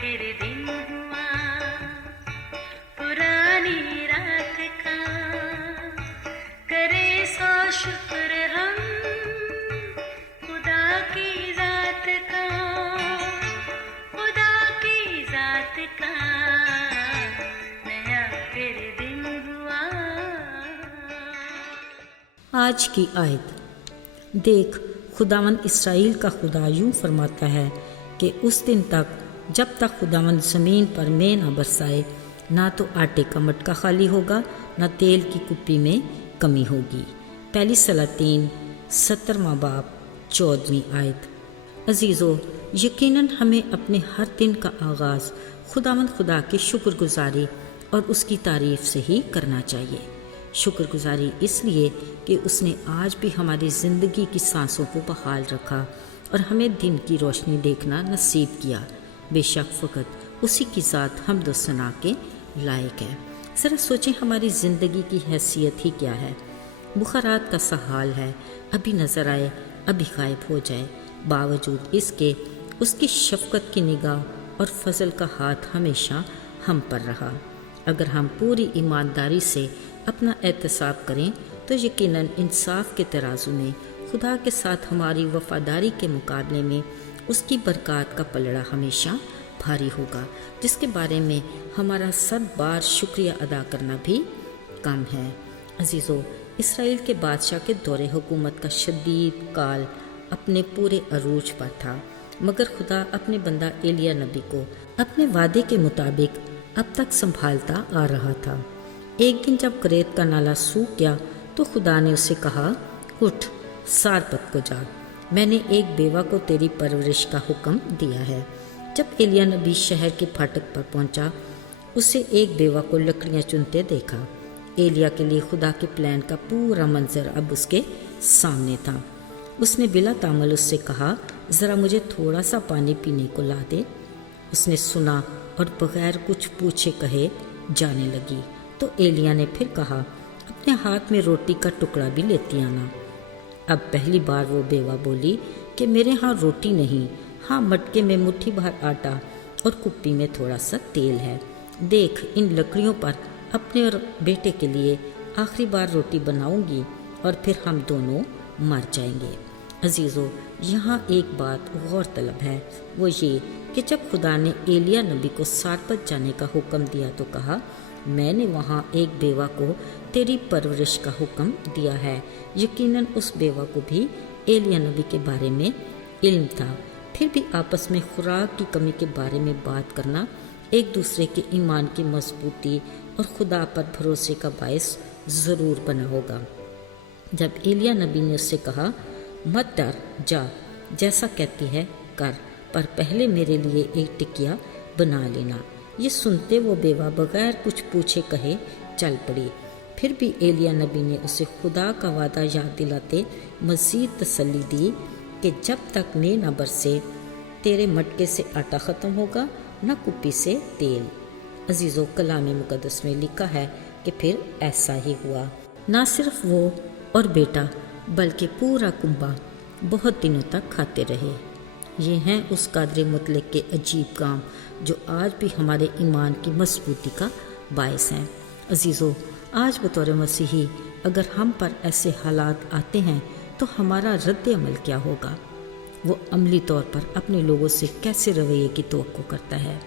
फिर दिन हुआ पुरानी रात का, करे सो शुक्र हम खुदा की जात का, खुदा की जात का, नया फिर दिन हुआ। आज की आयत। देख, खुदावंद इसराइल का खुदा यूं फरमाता है कि उस दिन तक जब तक खुदावंद ज़मीन पर में न बरसाए, ना तो आटे का मटका खाली होगा, ना तेल की कुप्पी में कमी होगी। पहली सलातीन 17वां बाब 14वीं आयत। अजीज़ों, यकीनन हमें अपने हर दिन का आगाज़ खुदावंद खुदा की शुक्रगुजारी और उसकी तारीफ़ से ही करना चाहिए। शुक्रगुजारी इसलिए कि उसने आज भी हमारी ज़िंदगी की सांसों को बहाल रखा और हमें दिन की रोशनी देखना नसीब किया। बेशक फ़कत उसी की ज़ात हम्द व सना के लायक है। ज़रा सोचें, हमारी ज़िंदगी की हैसियत ही क्या है। बुखारात का सा हाल है, अभी नज़र आए अभी गायब हो जाए। बावजूद इसके उसकी शफ़क़त की निगाह और फजल का हाथ हमेशा हम पर रहा। अगर हम पूरी ईमानदारी से अपना एहतसाब करें तो यकीनन इंसाफ के तराजू में खुदा के साथ हमारी वफ़ादारी के मुकाबले में उसकी बरक़ात का पलड़ा हमेशा भारी होगा, जिसके बारे में हमारा 100 बार शुक्रिया अदा करना भी कम है। अजीज़ों, इसराइल के बादशाह के दौरे हुकूमत का शदीद काल अपने पूरे अरूज पर था, मगर खुदा अपने बंदा एलिया नबी को अपने वादे के मुताबिक अब तक संभालता आ रहा था। एक दिन जब करेत का नाला सूख गया तो खुदा ने उसे कहा, उठ सारपत को जा, मैंने एक बेवा को तेरी परवरिश का हुक्म दिया है। जब एलिया नबी शहर के फाटक पर पहुंचा, उसे एक बेवा को लकड़ियां चुनते देखा। एलिया के लिए खुदा के प्लान का पूरा मंजर अब उसके सामने था। उसने बिला तामल उससे कहा, ज़रा मुझे थोड़ा सा पानी पीने को ला दे। उसने सुना और बगैर कुछ पूछे कहे जाने लगी। तो एलिया ने फिर कहा, अपने हाथ में रोटी का टुकड़ा भी लेती आना। अब पहली बार वो बेवा बोली कि मेरे यहाँ रोटी नहीं, हाँ मटके में मुट्ठी भर आटा और कुप्पी में थोड़ा सा तेल है। देख, इन लकड़ियों पर अपने और बेटे के लिए आखिरी बार रोटी बनाऊंगी और फिर हम दोनों मर जाएंगे। अजीज़ों, यहाँ एक बात गौर तलब है, वो ये कि जब खुदा ने एलिया नबी को सारपत जाने का हुक्म दिया तो कहा, मैंने वहाँ एक बेवा को तेरी परवरिश का हुक्म दिया है। यकीनन उस बेवा को भी एलिया नबी के बारे में इल्म था, फिर भी आपस में खुराक की कमी के बारे में बात करना एक दूसरे के ईमान की मजबूती और खुदा पर भरोसे का बायस ज़रूर बना होगा। जब एलिया नबी ने उससे कहा, मत डर, जा, जैसा कहती है कर, पर पहले मेरे लिए एक टिकिया बना लेना। ये सुनते वो बेवा बगैर कुछ पूछे कहे चल पड़ी। फिर भी एलिया नबी ने उसे खुदा का वादा याद दिलाते मज़ीद तसल्ली दी कि जब तक मैं न बरसे तेरे मटके से आटा ख़त्म होगा, न कुप्पी से तेल। अजीज़ों, कलाम मुक़द्दस में लिखा है कि फिर ऐसा ही हुआ। ना सिर्फ वो और बेटा बल्कि पूरा कुंबा बहुत दिनों तक खाते रहे। ये हैं उस कादर मुतलक के अजीब काम जो आज भी हमारे ईमान की मजबूती का बायस हैं। अजीज़ों, आज बतौर मसीही अगर हम पर ऐसे हालात आते हैं तो हमारा रद्द अमल क्या होगा? वो अमली तौर पर अपने लोगों से कैसे रवैये की तवक्को करता है?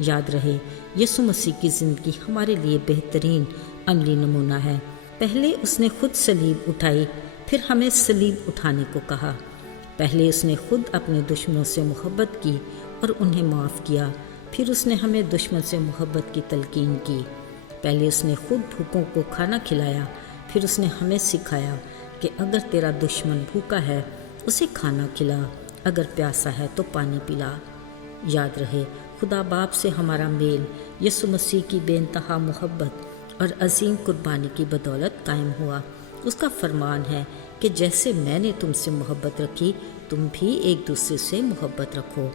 याद रहे, यीशु मसीह की ज़िंदगी हमारे लिए बेहतरीन अमली नमूना है। पहले उसने खुद सलीब उठाई, फिर हमें सलीब उठाने को कहा। पहले उसने खुद अपने दुश्मनों से मोहब्बत की और उन्हें माफ़ किया, फिर उसने हमें दुश्मन से मोहब्बत की तलकीन की। पहले उसने खुद भूखों को खाना खिलाया, फिर उसने हमें सिखाया कि अगर तेरा दुश्मन भूखा है उसे खाना खिला, अगर प्यासा है तो पानी पिला। याद रहे, खुदा बाप से हमारा मेल यीशु मसीह की बेइंतहा मोहब्बत और अजीम कुर्बानी की बदौलत कायम हुआ। उसका फरमान है कि जैसे मैंने तुमसे मोहब्बत रखी तुम भी एक दूसरे से मोहब्बत रखो,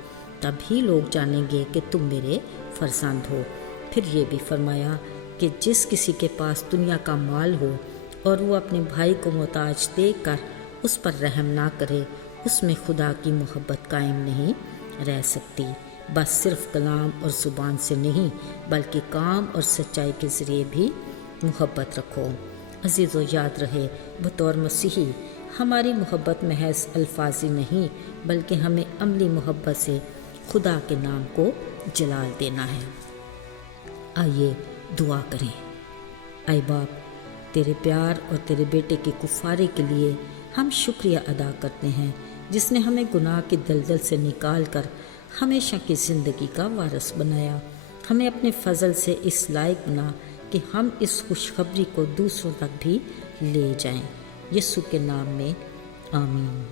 तभी लोग जानेंगे कि तुम मेरे फर्जंद हो। फिर ये भी फरमाया कि जिस किसी के पास दुनिया का माल हो और वो अपने भाई को मोहताज देख कर उस पर रहम ना करे, उसमें खुदा की मोहब्बत कायम नहीं रह सकती। بس صرف کلام اور زبان سے نہیں بلکہ کام اور سچائی کے ذریعے بھی محبت رکھو۔ عزیزو، یاد رہے بطور مسیحی ہماری محبت محض الفاظی نہیں بلکہ ہمیں عملی محبت سے خدا کے نام کو جلال دینا ہے۔ آئیے دعا کریں۔ اے باپ، تیرے پیار اور تیرے بیٹے کے کفارے کے لیے ہم شکریہ ادا کرتے ہیں جس نے ہمیں گناہ کی دلدل سے نکال کر ہمیشہ کی زندگی کا وارث بنایا۔ ہمیں اپنے فضل سے اس لائق بنا کہ ہم اس خوشخبری کو دوسروں تک بھی لے جائیں۔ یسوع کے نام میں آمین۔